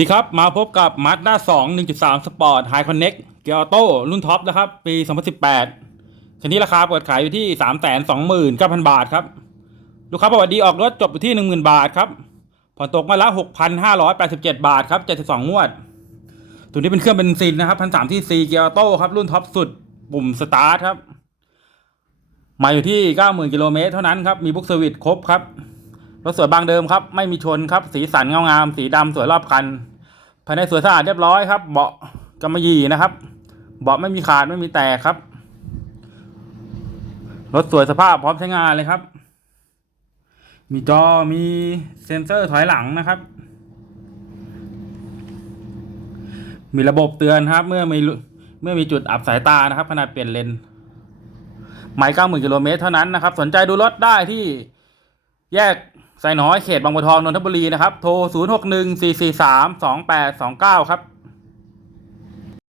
ดีครับ มาพบกับ Mazda 2 1.3 Sport High Connect เกียร์ออโต้รุ่นท็อปนะครับ ปี 2018 คันนี้ราคาเปิดขายอยู่ที่ 329,000 บาทครับ ลูกค้าประวัติดีออกรถจบอยู่ที่ 10,000 บาทครับ ผ่อนตกมาละ 6,587 บาทครับ 72 งวด ตัวนี้เป็นเครื่องเบนซินนะครับ1.3ที่4เกียร์ออโต้ครับ รุ่นท็อปสุด ปุ่มสตาร์ทครับ มาอยู่ที่ 90,000 กิโลเมตรเท่านั้นครับ มีบุ๊กเซอร์วิสครบครับรถสวยบางเดิมครับ ไม่มีชนครับ สีสันเงางาม สีดำสวยรอบคันายในสวยสะอาดเรียบร้อยครับ เบาะกำมะหยี่นะครับ เบาะไม่มีขาดไม่มีแตกครับ รถสวยสภาพพร้อมใช้งานเลยครับ มีจอมีเซ็นเซอร์ถอยหลังนะครับ มีระบบเตือนครับ เมื่อมีเมื่อมีจุดอับสายตานะครับขนาดเปลี่ยนเลนไม่เก้าหมื่นกิโลเมตรเท่านั้นนะครับ สนใจดูรถได้ที่ แยกไซน้อยเขตบางบัวทองนนทบุรีนะครับ โทร 0 6 1 4 4 3 2 8 2 9 ครับ